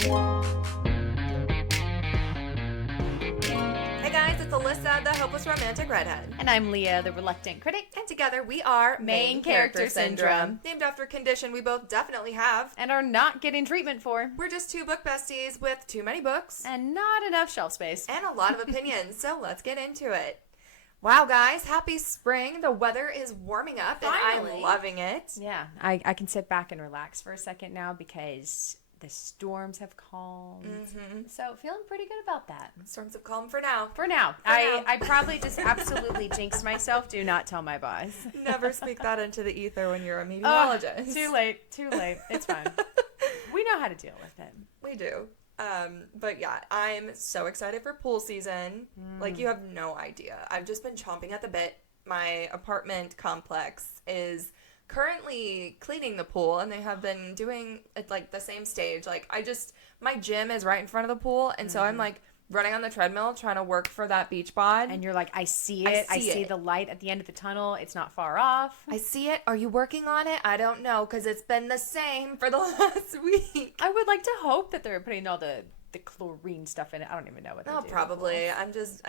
Hey guys, it's Alyssa, the hopeless romantic redhead. And I'm Leah, the reluctant critic. And together we are Main Character Syndrome. Named after a condition we both definitely have. And are not getting treatment for. We're just two book besties with too many books. And not enough shelf space. And a lot of opinions, so let's get into it. Wow, guys, happy spring. The weather is warming up Finally. And I'm loving it. Yeah, I can sit back and relax for a second now because the storms have calmed. Mm-hmm. So feeling pretty good about that. Storms have calmed for now. I probably just absolutely jinxed myself. Do not tell my boss. Never speak that into the ether when you're a meteorologist. Too late. It's fine. We know how to deal with it. We do. But yeah, I'm so excited for pool season. Like, you have no idea. I've just been chomping at the bit. My apartment complex is currently cleaning the pool, and they have been doing it like the same stage. Like, my gym is right in front of the pool, and so I'm like running on the treadmill trying to work for that beach bod. And you're like, I see it. I see the light at the end of the tunnel. It's not far off. I see it. Are you working on it? I don't know, because it's been the same for the last week. I would like to hope that they're putting all the chlorine stuff in it. I don't even know what they do. Probably. I'm just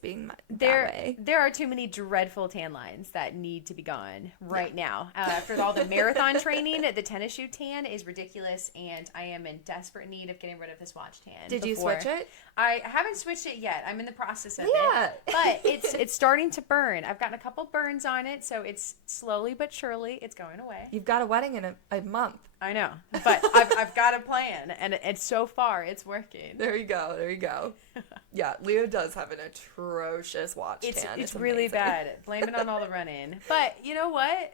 being that way. There are too many dreadful tan lines that need to be gone right now. For all the marathon training, the tennis shoe tan is ridiculous, and I am in desperate need of getting rid of this watch tan. Did you switch it? I haven't switched it yet. I'm in the process of it. But it's starting to burn. I've gotten a couple burns on it, so it's slowly but surely it's going away. You've got a wedding in a month. I know, but I've got a plan, and so far it's working. There you go. Yeah, Leah does have an atrocious watch tan. It's really bad. Blame it on all the running. But you know what?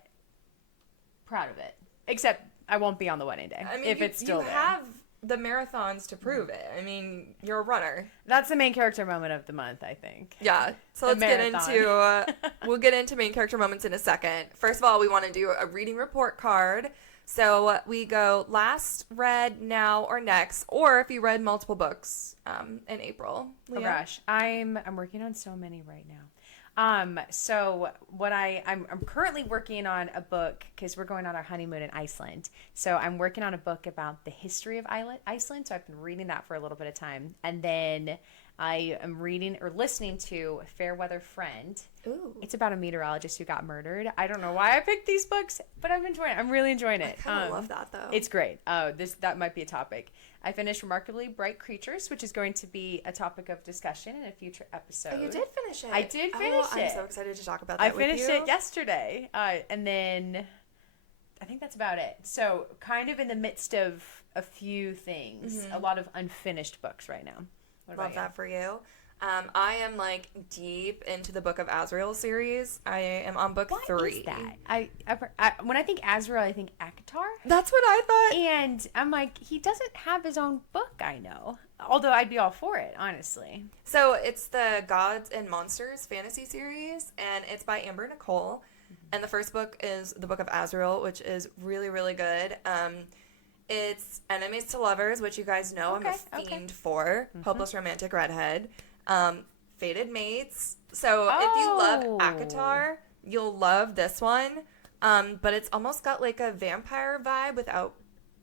Proud of it. Except I won't be on the wedding day if it's still there. You have the marathons to prove it. I mean, you're a runner. That's the main character moment of the month, I think. Yeah. So let's get into we'll get into main character moments in a second. First of all, we want to do a reading report card. So we go last read, now, or next, or if you read multiple books in April. Leah? Oh gosh, I'm working on so many right now. So what I'm currently working on a book because we're going on our honeymoon in Iceland. So I'm working on a book about the history of Iceland. So I've been reading that for a little bit of time, and then I am reading or listening to Fairweather Friend. Ooh. It's about a meteorologist who got murdered. I don't know why I picked these books, but I'm enjoying it. I'm really enjoying it. I kind of love that, though. It's great. That might be a topic. I finished Remarkably Bright Creatures, which is going to be a topic of discussion in a future episode. Oh, you did finish it. I did finish it. I'm so excited to talk about that with you. I finished it yesterday. And then I think that's about it. So kind of in the midst of a few things, a lot of unfinished books right now. Love that for you. I am like deep into the Book of Azrael series. I am on book 3. What is that? When I think Azrael, I think Akatar. That's what I thought. And I'm like, he doesn't have his own book, I know. Although I'd be all for it, honestly. So it's the Gods and Monsters fantasy series, and it's by Amber Nicole. And the first book is the Book of Azrael, which is really, really good. It's enemies to lovers, which you guys know I'm a fiend for. Hopeless romantic redhead. Fated mates. So if you love Akatar, you'll love this one. But it's almost got like a vampire vibe without.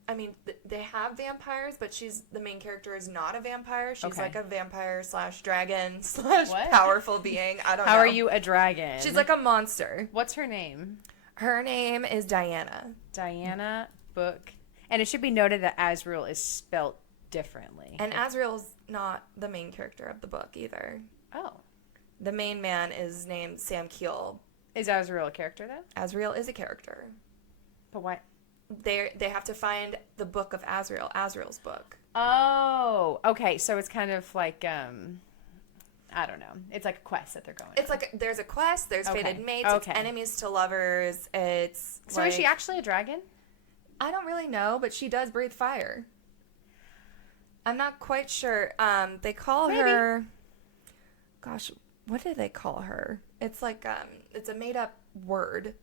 I mean, they have vampires, but the main character is not a vampire. She's like a vampire / dragon / powerful being. I don't know. How are you a dragon? She's like a monster. What's her name? Her name is Diana. Diana book. And it should be noted that Azrael is spelt differently. And Azrael's not the main character of the book either. Oh. The main man is named Sam Keel. Is Azrael a character, though? Azrael is a character. But what? They have to find the book of Azrael's book. Oh, okay. So it's kind of like, I don't know. It's like a quest that they're going It's on. like, there's a quest, there's fated mates, it's enemies to lovers, it's So is she actually a dragon? I don't really know, but she does breathe fire. I'm not quite sure. They call her... Gosh, what do they call her? It's like, it's a made-up word.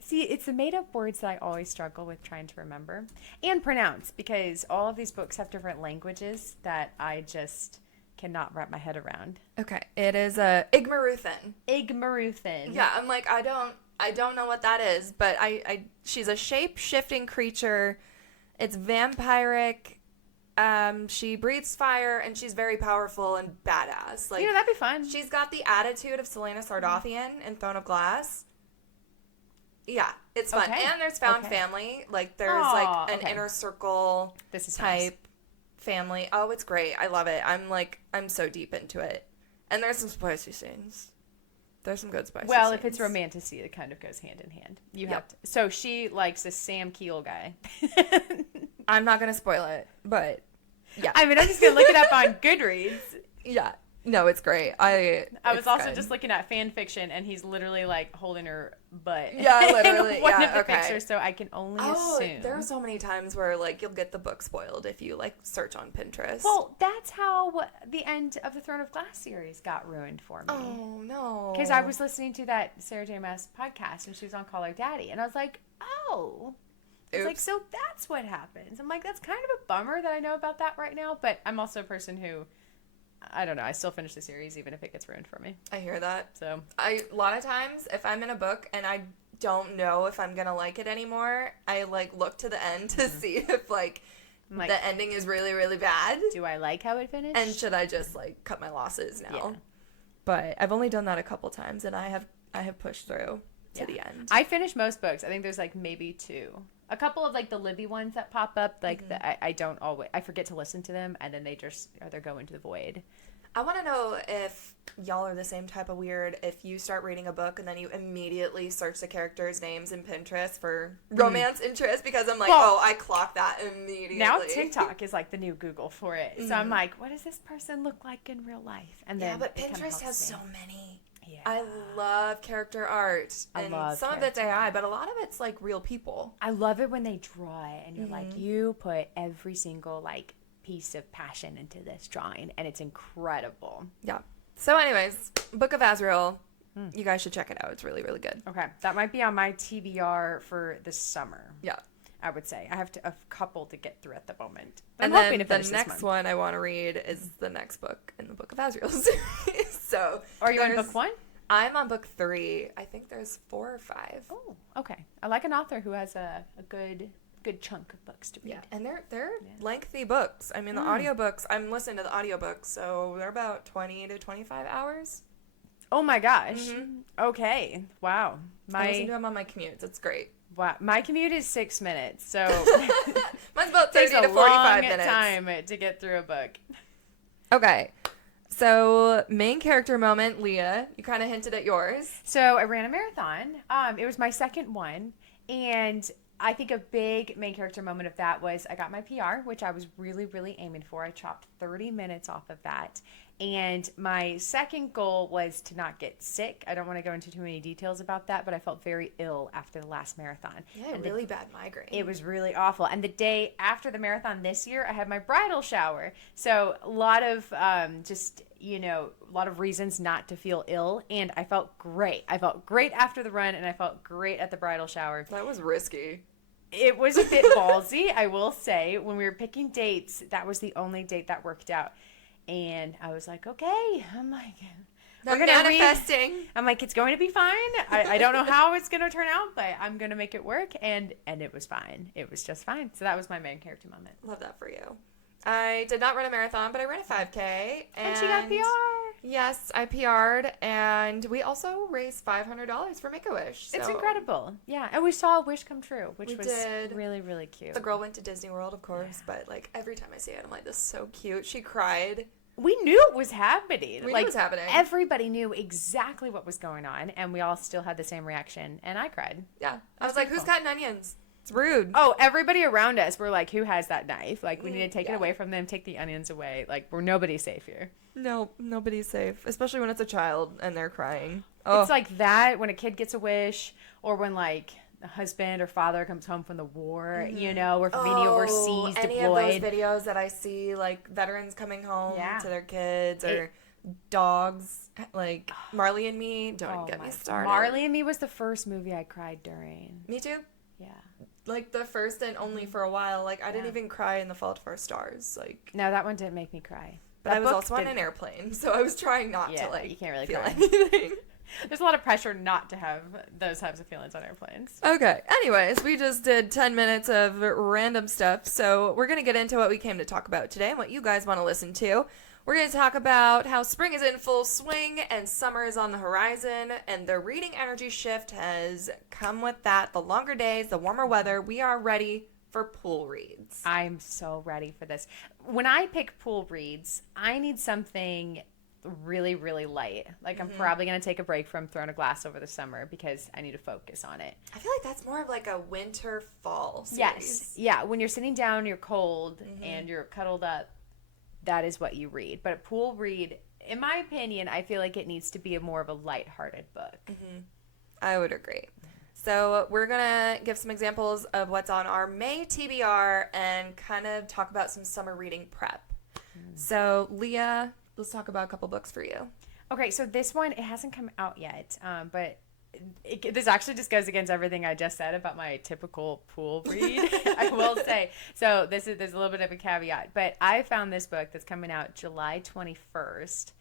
See, it's the made-up words that I always struggle with trying to remember and pronounce, because all of these books have different languages that I just cannot wrap my head around. Okay, it is Igmaruthan. Igmaruthan. Yeah, I'm like, I don't know what that is, but she's a shape-shifting creature It's vampiric. She breathes fire, and she's very powerful and badass. Like, that'd be fun. She's got the attitude of Selena Sardothian in Throne of Glass. Yeah, it's fun. Okay. And there's found family. Like, there's an inner circle type family. Oh, it's great. I love it. I'm so deep into it. And there's some spicy scenes. There's some good spicy scenes. If it's romantasy, it kind of goes hand in hand. You have to. So she likes this Sam Keel guy. I'm not going to spoil it, but yeah. I mean, I'm just going to look it up on Goodreads. Yeah. No, it's great. I was also just looking at fan fiction, and he's literally like holding her butt. Yeah, literally. in one of the pictures, so I can only assume. There are so many times where like you'll get the book spoiled if you like search on Pinterest. Well, that's how the end of the Throne of Glass series got ruined for me. Oh no! Because I was listening to that Sarah J. Maas podcast, and she was on Call Her Daddy, and I was like, oh. It's like, so that's what happens. I'm like, that's kind of a bummer that I know about that right now, but I'm also a person who, I don't know, I still finish the series even if it gets ruined for me. I hear that. So a lot of times, if I'm in a book and I don't know if I'm gonna like it anymore, I like look to the end to see if like the ending is really, really bad. Do I like how it finished? And should I just like cut my losses now? Yeah. But I've only done that a couple times, and I have pushed through to the end. I finish most books. I think there's like maybe 2. A couple of like the Libby ones that pop up, like I don't always, I forget to listen to them, and then they're going to the void. I want to know if y'all are the same type of weird. If you start reading a book and then you immediately search the characters' names in Pinterest for romance interest, because I'm like, I clock that immediately. Now TikTok is like the new Google for it. So I'm like, what does this person look like in real life? And then but Pinterest has so many. Yeah. I love character art. And some of it's AI, but a lot of it's like real people. I love it when they draw it and you're like, you put every single like piece of passion into this drawing, and it's incredible. Yeah. So anyways, Book of Azrael, you guys should check it out. It's really, really good. Okay. That might be on my TBR for the summer. Yeah. I would say. I have a couple to get through at the moment. But I'm hoping to finish this month. The next one I want to read is the next book in the Book of Azrael series. So, are you on book 1? I'm on book 3. I think there's 4 or 5. Oh, okay. I like an author who has a good chunk of books to read. Yeah, and they're lengthy books. I mean, the audiobooks, I'm listening to the audiobooks, so they're about 20 to 25 hours. Oh my gosh. Okay. Wow. I listen to them on my commutes. It's great. Wow. My commute is 6 minutes, so mine's about 30 to 45 minutes. Takes a long time to get through a book. Okay. So, main character moment, Leah, you kind of hinted at yours. So, I ran a marathon. It was my second one, and I think a big main character moment of that was I got my PR, which I was really, really aiming for. I chopped 30 minutes off of that. And my second goal was to not get sick. I don't want to go into too many details about that, but I felt very ill after the last marathon. Yeah, really bad migraine. It was really awful. And the day after the marathon this year, I had my bridal shower. So a lot of a lot of reasons not to feel ill. And I felt great. I felt great after the run, and I felt great at the bridal shower. That was risky. It was a bit ballsy, I will say. When we were picking dates, that was the only date that worked out. And I was like, okay. I'm like, we're going to manifesting. I'm like, it's going to be fine. I don't know how it's going to turn out, but I'm going to make it work. And it was fine. It was just fine. So that was my main character moment. Love that for you. I did not run a marathon, but I ran a 5K. And she got PR. Yes, I PR'd. And we also raised $500 for Make-A-Wish. So. It's incredible. Yeah. And we saw a wish come true, which was really, really cute. The girl went to Disney World, of course. Yeah. But like every time I see it, I'm like, this is so cute. She cried. We knew it was happening. We knew it was happening. Everybody knew exactly what was going on. And we all still had the same reaction. And I cried. Yeah. I was like, who's cutting onions? It's rude. Oh, everybody around us were like, who has that knife? Like, we need to take it away from them, take the onions away. Like, nobody's safe here. No, nobody's safe. Especially when it's a child and they're crying. Oh. It's like that when a kid gets a wish, or when, like, a husband or father comes home from the war, or being overseas, deployed. Any of those videos that I see, like, veterans coming home to their kids, or dogs, like Marley and Me. Don't even get me started. Marley and Me was the first movie I cried during. Me too. Yeah. Like, the first and only for a while. Like, I didn't even cry in The Fault of Our Stars. Like, no, that one didn't make me cry. But I was also on an airplane, so I was trying not to, like, you can't really feel cry. anything. There's a lot of pressure not to have those types of feelings on airplanes. Okay. Anyways, we just did 10 minutes of random stuff. So we're going to get into what we came to talk about today and what you guys want to listen to. We're going to talk about how spring is in full swing and summer is on the horizon, and the reading energy shift has come with that. The longer days, the warmer weather, we are ready for pool reads. I'm so ready for this. When I pick pool reads, I need something really, really light. Like I'm probably going to take a break from Throne of Glass over the summer because I need to focus on it. I feel like that's more of like a winter fall series. Yes. Yeah. When you're sitting down, you're cold and you're cuddled up, that is what you read. But a pool read, in my opinion, I feel like it needs to be more of a lighthearted book. I would agree. So we're going to give some examples of what's on our May TBR and kind of talk about some summer reading prep. So Leah, let's talk about a couple books for you. Okay, so this one, it hasn't come out yet, but this actually just goes against everything I just said about my typical pool read, I will say. So there's a little bit of a caveat, but I found this book that's coming out July 21st,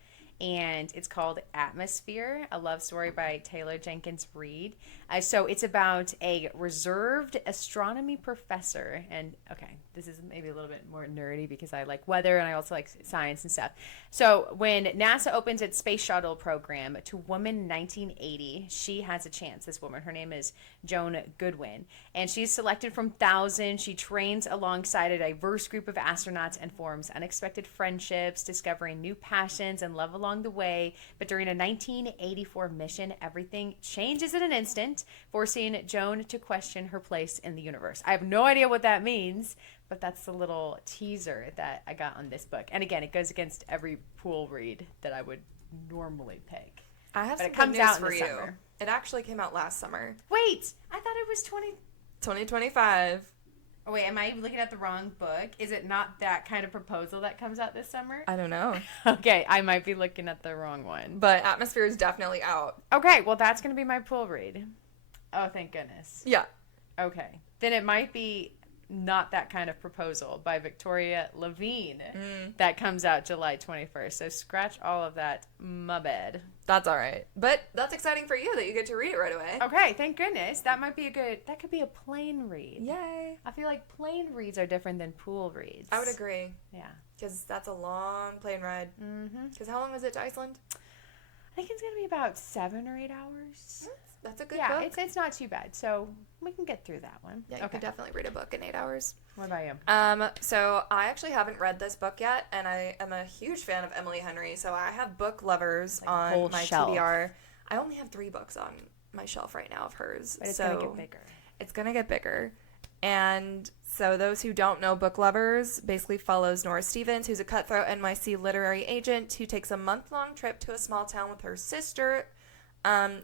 and it's called Atmosphere, a love story by Taylor Jenkins Reid. So it's about a reserved astronomy professor, and okay, this is maybe a little bit more nerdy because I like weather and I also like science and stuff. So when NASA opens its space shuttle program to Woman 1980, she has a chance, this woman. Her name is Joan Goodwin, and she's selected from thousands. She trains alongside a diverse group of astronauts and forms unexpected friendships, discovering new passions and love along the way. But during a 1984 mission, everything changes in an instant, forcing Joan to question her place in the universe. I have no idea what that means, but that's the little teaser that I got on this book. And again, it goes against every pool read that I would normally pick. I have but some it comes good news out for in the you. summer. It actually came out last summer. Wait, I thought it was 2025. Oh, wait, am I looking at the wrong book? Is it not that kind of proposal that comes out this summer? I don't know. Okay, I might be looking at the wrong one. But Atmosphere is definitely out. Okay, well, that's going to be my pool read. Oh, thank goodness. Yeah. Okay. Then it might be Not That Kind of Proposal by Victoria Levine that comes out July 21st. So scratch all of that, my bad. That's all right. But that's exciting for you that you get to read it right away. Okay, thank goodness. That could be a plain read. Yay. I feel like plain reads are different than pool reads. I would agree. Yeah. Because that's a long plane ride. Because how long is it to Iceland? I think it's going to be about 7 or 8 hours. That's a good book. book. It's not too bad. So we can get through that one. Yeah, you could definitely read a book in 8 hours. What about you? So I actually haven't read this book yet, and I am a huge fan of Emily Henry, so I have book lovers on my shelf. TBR. I only have 3 books on my shelf right now of hers. But it's going to get bigger. It's going to get bigger. And so those who don't know Book Lovers basically follows Nora Stevens, who's a cutthroat NYC literary agent who takes a month-long trip to a small town with her sister.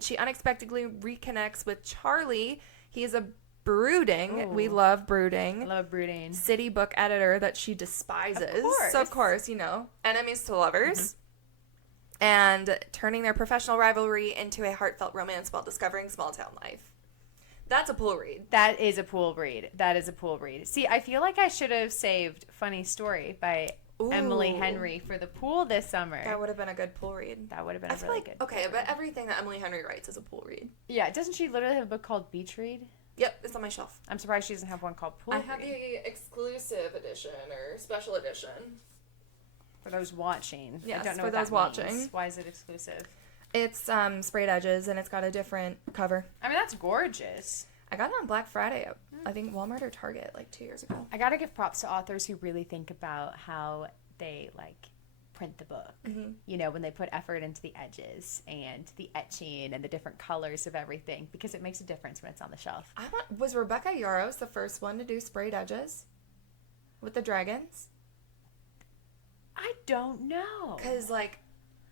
She unexpectedly reconnects with Charlie. He is a brooding, we love brooding. I love brooding. City book editor that she despises. Of course. So, of course, enemies to lovers. And turning their professional rivalry into a heartfelt romance while discovering small town life. That's a pool read. That is a pool read. See, I feel like I should have saved Funny Story by Emily Henry for the pool this summer. That would have been a good pool read. That would have been really good. Okay, but everything that Emily Henry writes is a pool read. Yeah, doesn't she literally have a book called Beach Read? Yep, it's on my shelf. I'm surprised she doesn't have one called Pool Read. I have the exclusive edition or special edition. For those watching. Yes, I don't know for what those that watching. means. Why is it exclusive? It's sprayed edges and it's got a different cover. I mean, that's gorgeous. I got it on Black Friday at, I think, Walmart or Target like 2 years ago. I gotta give props to authors who really think about how they print the book. When they put effort into the edges and the etching and the different colors of everything, because it makes a difference when it's on the shelf. Was Rebecca Yarros the first one to do sprayed edges with the dragons? I don't know. Because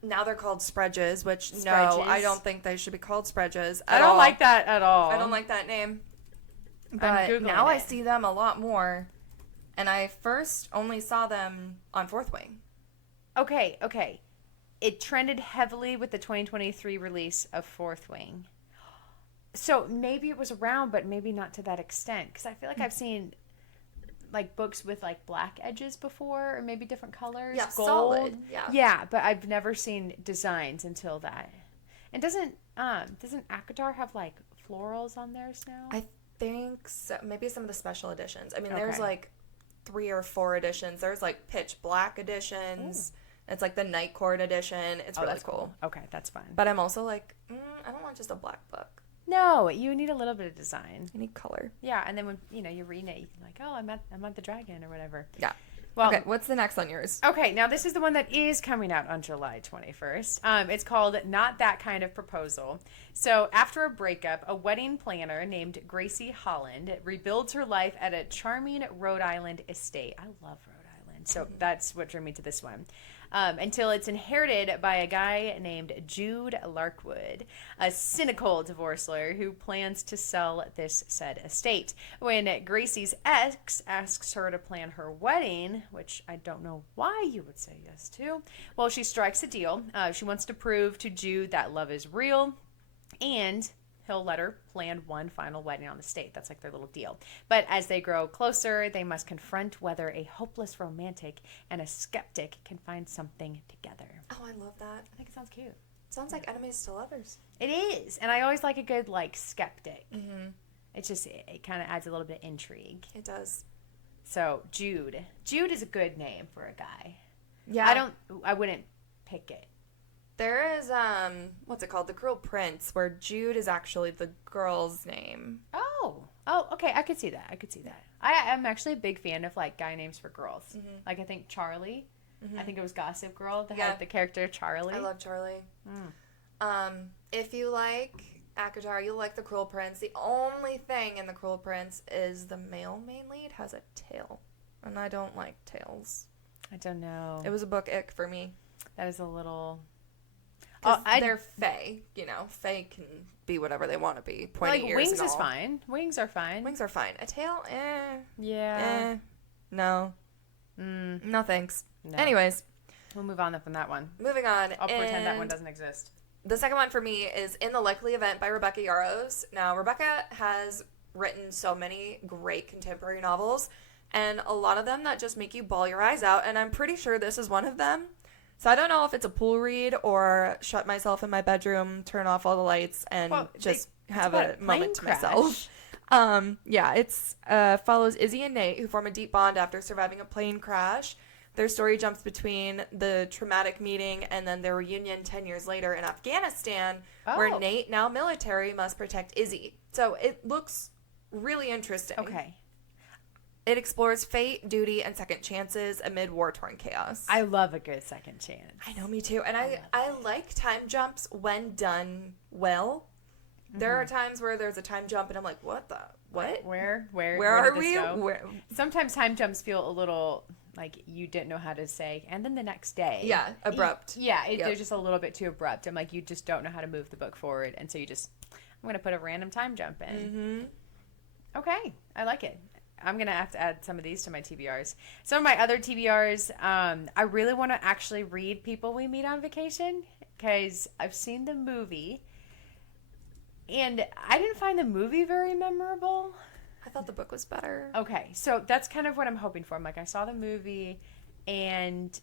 now they're called spreads, which no, Spreads. I don't think they should be called spreads. I don't like that at all. I don't like that name. But now I see them a lot more, and I first only saw them on Fourth Wing. Okay. It trended heavily with the 2023 release of Fourth Wing. So maybe it was around, but maybe not to that extent. Because I feel like I've seen books with black edges before, or maybe different colors. Yeah, gold. solid. Yeah. Yeah, but I've never seen designs until that. And doesn't Akatar have like florals on theirs now? I think so. Maybe some of the special editions. I mean, Okay. there's like 3 or 4 editions. There's like pitch black editions. Ooh. It's like the night court edition. It's really that's cool. Okay, that's fun. But I'm also like, I don't want just a black book. No, you need a little bit of design. You need color. Yeah, and then when you're reading it, you can like, oh, I'm at the dragon or whatever. Yeah. Well, okay, what's the next on yours? Okay, now this is the one that is coming out on July 21st. It's called Not That Kind of Proposal. So after a breakup, a wedding planner named Gracie Holland rebuilds her life at a charming Rhode Island estate. I love Rhode Island, so that's what drew me to this one. Until it's inherited by a guy named Jude Larkwood, a cynical divorce lawyer who plans to sell this said estate. When Gracie's ex asks her to plan her wedding, which I don't know why you would say yes to, well, she strikes a deal. She wants to prove to Jude that love is real, and he'll let her plan one final wedding on the estate. That's like their little deal. But as they grow closer, they must confront whether a hopeless romantic and a skeptic can find something together. Oh, I love that. I think it sounds cute. Sounds like enemies to lovers. It is. And I always like a good, like, skeptic. Mm-hmm. It's just, it kind of adds a little bit of intrigue. It does. So, Jude. Jude is a good name for a guy. Yeah. I wouldn't pick it. There is, what's it called? The Cruel Prince, where Jude is actually the girl's name. Oh, okay. I could see that. I am actually a big fan of, like, guy names for girls. Mm-hmm. Like, I think Charlie. Mm-hmm. I think it was Gossip Girl that had the character Charlie. I love Charlie. If you like Akatar, you'll like The Cruel Prince. The only thing in The Cruel Prince is the male main lead has a tail. And I don't like tails. I don't know. It was a book ick for me. That is a little... They're fae, Fae can be whatever they want to be. Pointy ears wings and all. is fine. Wings are fine. Wings are fine. A tail, Yeah. No. No thanks. No. Anyways. We'll move on from that one. Moving on. I'll pretend that one doesn't exist. The second one for me is In the Likely Event by Rebecca Yarros. Now, Rebecca has written so many great contemporary novels, and a lot of them that just make you bawl your eyes out, and I'm pretty sure this is one of them. So I don't know if it's a pool read or shut myself in my bedroom, turn off all the lights, and have a moment to myself. It's follows Izzy and Nate, who form a deep bond after surviving a plane crash. Their story jumps between the traumatic meeting and then their reunion 10 years later in Afghanistan, where Nate, now military, must protect Izzy. So it looks really interesting. Okay. It explores fate, duty, and second chances amid war-torn chaos. I love a good second chance. I know, me too. And I like time jumps when done well. Mm-hmm. There are times where there's a time jump and I'm like, what? Where are we? Sometimes time jumps feel a little like you didn't know how to say, and then the next day. Yeah, abrupt. They're just a little bit too abrupt. I'm like, you just don't know how to move the book forward. And so I'm going to put a random time jump in. Mm-hmm. Okay, I like it. I'm going to have to add some of these to my TBRs. Some of my other TBRs, I really want to actually read People We Meet on Vacation because I've seen the movie and I didn't find the movie very memorable. I thought the book was better. Okay, so that's kind of what I'm hoping for. I'm like, I saw the movie and...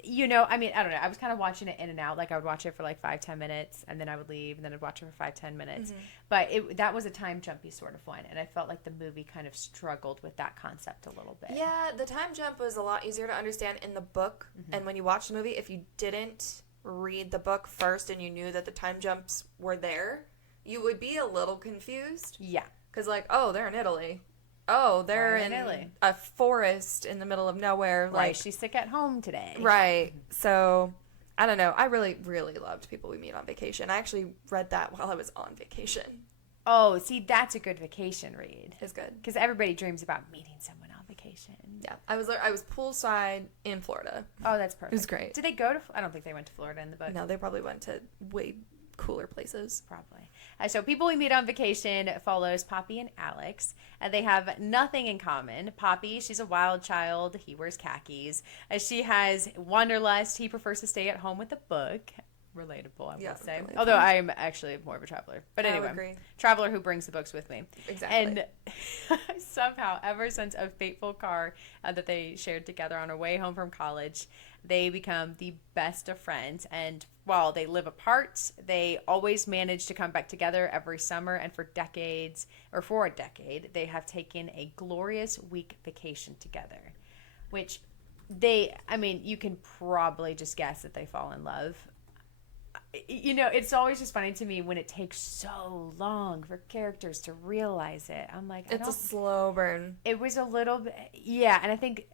I mean, I don't know. I was kind of watching it in and out. Like, I would watch it for like 5-10 minutes, and then I would leave, and then I'd watch it for 5-10 minutes. Mm-hmm. But that was a time jumpy sort of one, and I felt like the movie kind of struggled with that concept a little bit. Yeah, the time jump was a lot easier to understand in the book, and when you watch the movie, if you didn't read the book first and you knew that the time jumps were there, you would be a little confused. Yeah. Because, like, oh, they're in Italy. Oh, they're in Italy. A forest in the middle of nowhere. Like, she's sick at home today. Right. So, I don't know. I really, really loved People We Meet on Vacation. I actually read that while I was on vacation. Oh, see, that's a good vacation read. It's good. Because everybody dreams about meeting someone on vacation. Yeah. I was poolside in Florida. Oh, that's perfect. It was great. Did they go to... I don't think they went to Florida in the book. No, they probably went to way cooler places. Probably. So People We Meet on Vacation follows Poppy and Alex. They have nothing in common. Poppy, she's a wild child. He wears khakis. She has wanderlust. He prefers to stay at home with a book. Relatable, I will say. Relatable. Although I am actually more of a traveler. But anyway, traveler who brings the books with me. Exactly. And somehow, ever since a fateful car that they shared together on her way home from college, they become the best of friends. And while they live apart, they always manage to come back together every summer. And for a decade, they have taken a glorious week vacation together, which you can probably just guess that they fall in love. You know, it's always just funny to me when it takes so long for characters to realize it. I'm like, it's a slow burn. It was a little bit, yeah, and I think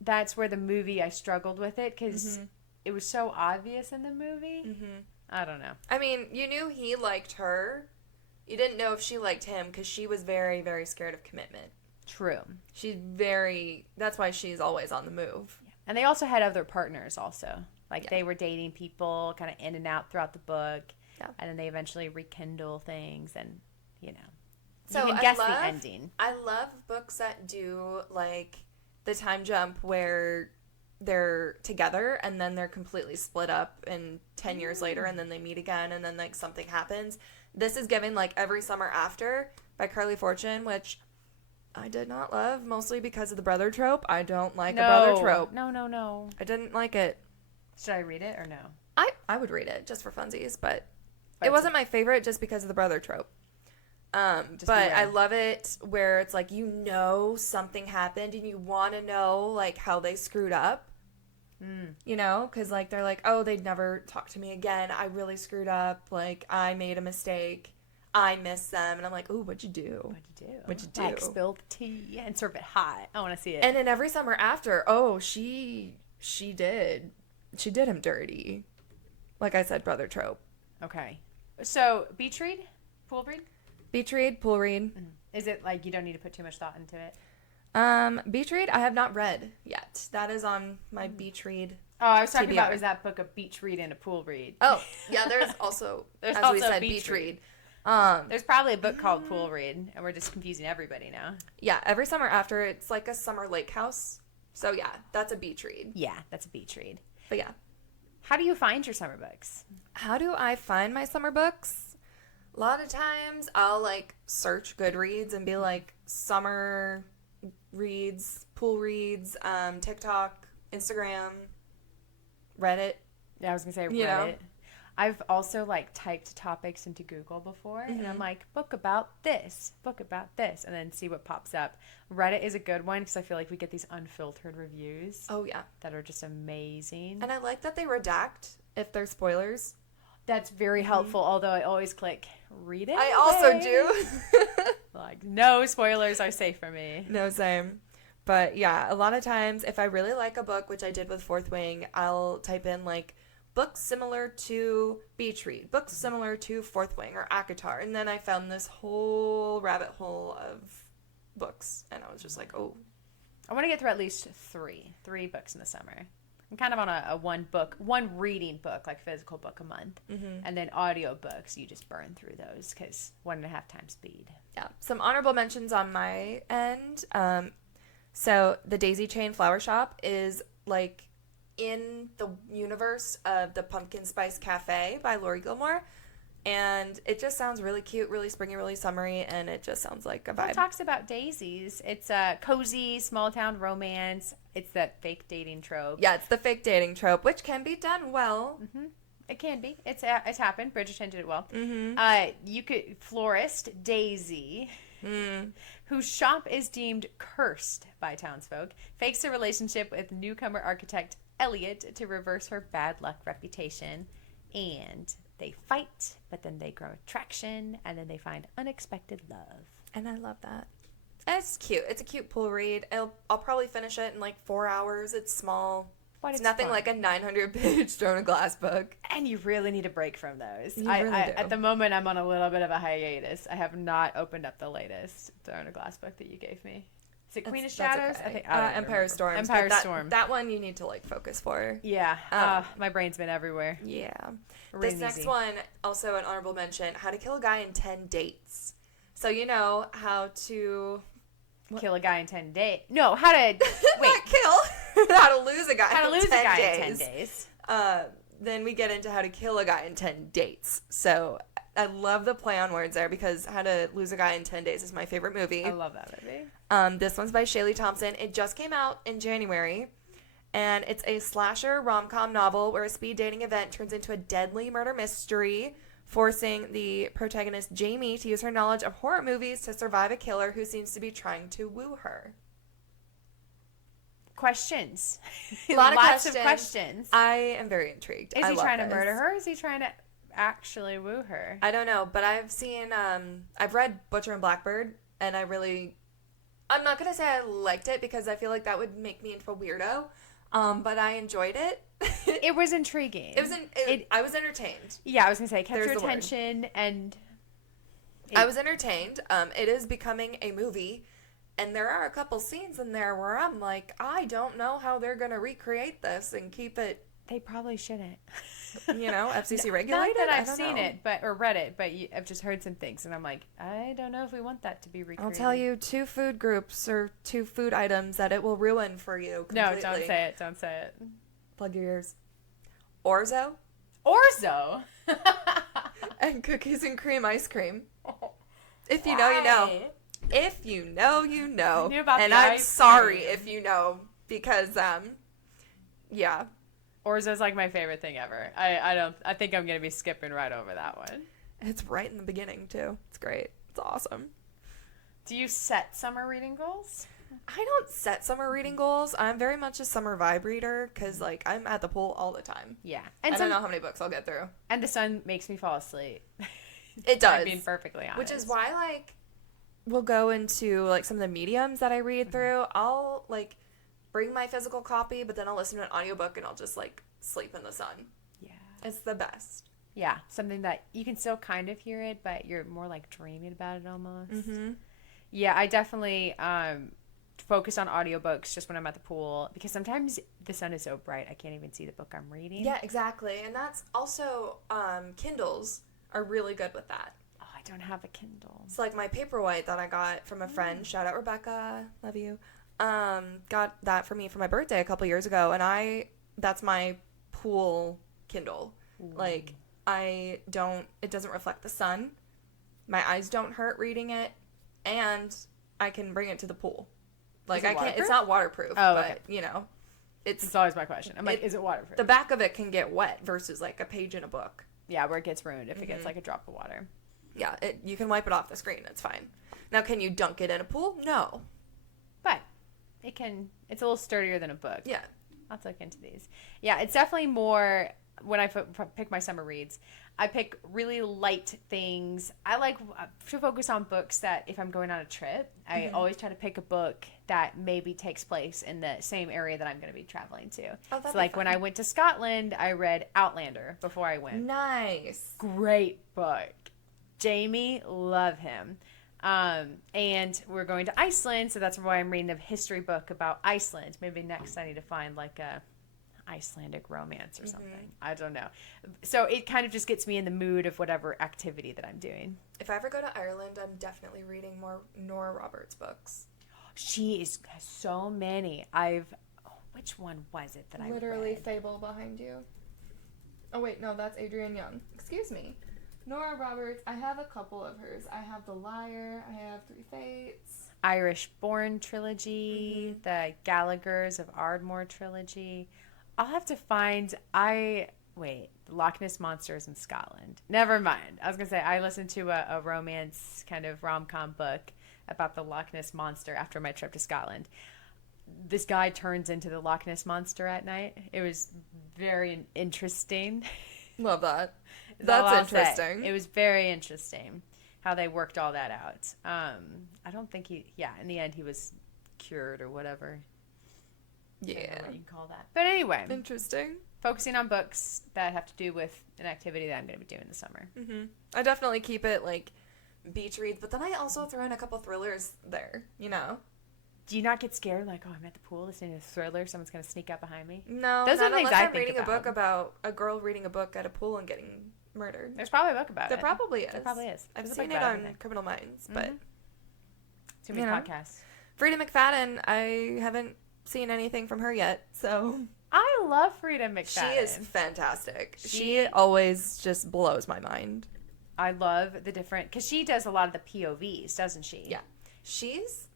that's where the movie, I struggled with it because it was so obvious in the movie. I don't know. I mean, you knew he liked her. You didn't know if she liked him because she was very, very scared of commitment. True. That's why she's always on the move. Yeah. And they also had other partners also. Like, they were dating people kind of in and out throughout the book. Yeah. And then they eventually rekindle things and, you know. So you can guess the ending. I love books that do, like, the time jump where they're together and then they're completely split up and 10 years later and then they meet again and then, like, something happens. This is given, like, Every Summer After by Carly Fortune, which I did not love, mostly because of the brother trope. I don't like a brother trope. No. I didn't like it. Should I read it or no? I would read it just for funsies, but it wasn't my favorite just because of the brother trope. But I love it where it's like, you know, something happened and you want to know, like, how they screwed up. You know, because, like, they're like, oh, they'd never talk to me again. I really screwed up. Like, I made a mistake. I miss them. And I'm like, ooh, what'd you do? What'd you do? Like, spill the tea and serve it hot. I want to see it. And in Every Summer After, she did. She did him dirty. Like I said, brother trope. Okay. So, beach read? Pool read? Beach read, pool read. Mm-hmm. Is it like you don't need to put too much thought into it? Beach read, I have not read yet. That is on my beach read. Oh, I was talking TBR. about, was that book a beach read and a pool read? Oh, yeah, there's also, we said, beach read. There's probably a book called Pool Read, and we're just confusing everybody now. Yeah, Every Summer After, it's like a summer lake house. So, yeah, that's a beach read. Yeah, that's a beach read. But, yeah. How do you find your summer books? How do I find my summer books? A lot of times I'll, like, search Goodreads and be like, summer reads, pool reads, TikTok, Instagram, Reddit. Yeah, I was going to say Reddit. You know? I've also, like, typed topics into Google before, and I'm like, book about this, and then see what pops up. Reddit is a good one because I feel like we get these unfiltered reviews. Oh, yeah. That are just amazing. And I like that they redact if they're spoilers. That's very helpful, although I always click read it. I also do. Like, no spoilers are safe for me. No, same. But, yeah, a lot of times if I really like a book, which I did with Fourth Wing, I'll type in, like, books similar to Beach Read, books similar to Fourth Wing or ACOTAR, and then I found this whole rabbit hole of books, and I was just like, oh. I want to get through at least three books in the summer. I'm kind of on a one reading book, like physical book a month, and then audio books, you just burn through those because 1.5 times speed. Yeah, some honorable mentions on my end. So the Daisy Chain Flower Shop is, like, in the universe of the Pumpkin Spice Cafe by Lori Gilmore, and it just sounds really cute, really springy, really summery, and it just sounds like a vibe. It talks about daisies. It's a cozy small town romance. It's that fake dating trope. Yeah, it's the fake dating trope, which can be done well. It can be. It's happened. Bridgerton did it well. You could florist Daisy, whose shop is deemed cursed by townsfolk, fakes a relationship with newcomer architect Elliot to reverse her bad luck reputation, and they fight, but then they grow attraction, and then they find unexpected love. And I love that. It's cute. It's a cute pool read. I'll probably finish it in like 4 hours. It's small. But it's nothing fun. Like a 900-page Throne of Glass book. And you really need a break from those. You really do. At the moment, I'm on a little bit of a hiatus. I have not opened up the latest Throne of Glass book that you gave me. Is it Queen of Shadows? Okay. I think Empire Storms. Empire Storm. That one you need to, like, focus for. Yeah. My brain's been everywhere. Yeah. This next one, also an honorable mention, How to Kill a Guy in 10 Dates. So you know how to... Kill a guy in 10 days. No, how to... Wait. Not kill. How to lose a guy How to lose a guy in 10 days. Then we get into How to Kill a Guy in 10 Dates. So I love the play on words there because How to Lose a Guy in 10 Days is my favorite movie. I love that movie. This one's by Shaylee Thompson. It just came out in January. And it's a slasher rom-com novel where a speed dating event turns into a deadly murder mystery, forcing the protagonist Jamie to use her knowledge of horror movies to survive a killer who seems to be trying to woo her. Questions. Lots of questions. I am very intrigued. Is he trying to murder her? Or is he trying to actually woo her? I don't know, but I've seen, I've read Butcher and Blackbird, and I'm not going to say I liked it because I feel like that would make me into a weirdo, but I enjoyed it. It was intriguing. I was entertained. Yeah, I was going to say, it kept your attention, and... I was entertained. It is becoming a movie, and there are a couple scenes in there where I'm like, I don't know how they're going to recreate this and keep it... They probably shouldn't. FCC regulated? Not that I've seen it, or read it, but I've just heard some things, and I'm like, I don't know if we want that to be recreated. I'll tell you 2 food groups or 2 food items that it will ruin for you completely. No, don't say it. Don't say it. Plug your ears. Orzo? Orzo? And cookies and cream ice cream. If you know, you know. If you know, you know. I knew about and the I'm ice sorry cream. if you know, because, yeah. Orzo's like my favorite thing ever. I think I'm going to be skipping right over that one. It's right in the beginning, too. It's great. It's awesome. Do you set summer reading goals? I don't set summer reading goals. I'm very much a summer vibe reader because, I'm at the pool all the time. Yeah. And I don't know how many books I'll get through. And the sun makes me fall asleep. It does. I'm being perfectly honest. Which is why, we'll go into, some of the mediums that I read through. I'll, bring my physical copy, but then I'll listen to an audiobook and I'll just, sleep in the sun. Yeah. It's the best. Yeah. Something that you can still kind of hear it, but you're more, dreaming about it almost. Mm-hmm. Yeah, I definitely focus on audiobooks just when I'm at the pool because sometimes the sun is so bright I can't even see the book I'm reading. Yeah, exactly. And that's also, Kindles are really good with that. Oh, I don't have a Kindle. It's my Paperwhite that I got from a friend. Shout out Rebecca. Love you. Got that for me for my birthday a couple years ago, and that's my pool Kindle. Ooh. It doesn't reflect the sun. My eyes don't hurt reading it, and I can bring it to the pool. It's not waterproof, but, it's always my question. I'm is it waterproof? The back of it can get wet versus, a page in a book. Yeah, where it gets ruined if it gets, a drop of water. Yeah, you can wipe it off the screen. It's fine. Now, can you dunk it in a pool? No. But it's a little sturdier than a book. Yeah. I'll look into these. Yeah, it's definitely more, when I pick my summer reads, I pick really light things. I like to focus on books that if I'm going on a trip, I always try to pick a book that maybe takes place in the same area that I'm going to be traveling to. Oh, so when I went to Scotland, I read Outlander before I went. Nice. Great book. Jamie, love him. And we're going to Iceland, so that's why I'm reading a history book about Iceland. Maybe next I need to find a Icelandic romance or something. I don't know. So it kind of just gets me in the mood of whatever activity that I'm doing. If I ever go to Ireland, I'm definitely reading more Nora Roberts books. She has so many. Which one was it that I Literally read? Fable behind you. Oh wait, no, that's Adrienne Young. Excuse me. Nora Roberts, I have a couple of hers. I have The Liar, I have Three Fates. Irish Born trilogy, the Gallaghers of Ardmore trilogy. I'll have to find, Loch Ness Monsters in Scotland. Never mind. I was going to say, I listened to a romance kind of rom-com book about the Loch Ness Monster after my trip to Scotland. This guy turns into the Loch Ness Monster at night. It was very interesting. Love that. That's interesting. It was very interesting how they worked all that out. I don't think in the end he was cured or whatever. Yeah. I don't know what you can call that. But anyway. Interesting. Focusing on books that have to do with an activity that I'm going to be doing this summer. Mm-hmm. I definitely keep it beach reads, but then I also throw in a couple thrillers there, Do you not get scared? I'm at the pool listening to a thriller, someone's going to sneak up behind me? No, those are the things unless I I'm think reading a book about a girl reading a book at a pool and getting murdered. There's probably a book about There it. probably is. There probably is. I've seen it on Criminal Minds, but... Too many podcasts. Frida McFadden, I haven't seen anything from her yet, so... I love Frida McFadden. She is fantastic. She always just blows my mind. I love the different... Because she does a lot of the POVs, doesn't she? Yeah. She's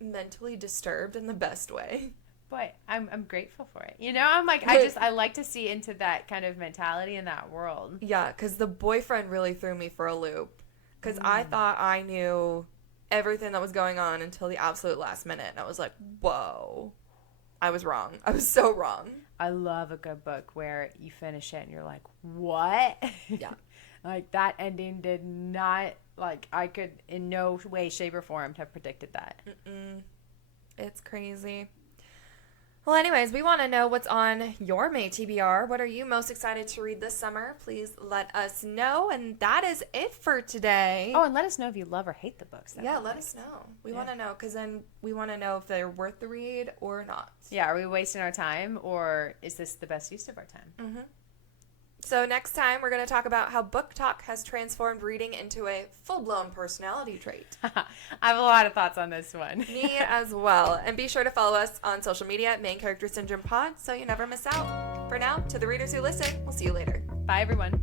mentally disturbed in the best way. But I'm grateful for it. You know, I'm like, I like to see into that kind of mentality in that world. Yeah, because the boyfriend really threw me for a loop. Because I thought I knew everything that was going on until the absolute last minute. And I was like, whoa. I was wrong. I was so wrong. I love a good book where you finish it and you're like, what? Yeah. Like, that ending did not, like, I could in no way, shape, or form have predicted that. It's crazy. Well, anyways, we want to know what's on your May TBR. What are you most excited to read this summer? Please let us know. And that is it for today. Oh, and let us know if you love or hate the books. Yeah, let us know. We want to know, because then we want to know if they're worth the read or not. Yeah, are we wasting our time, or is this the best use of our time? So next time, we're going to talk about how book talk has transformed reading into a full-blown personality trait. I have a lot of thoughts on this one. Me as well. And be sure to follow us on social media at Main Character Syndrome Pod so you never miss out. For now, to the readers who listen, we'll see you later. Bye, everyone.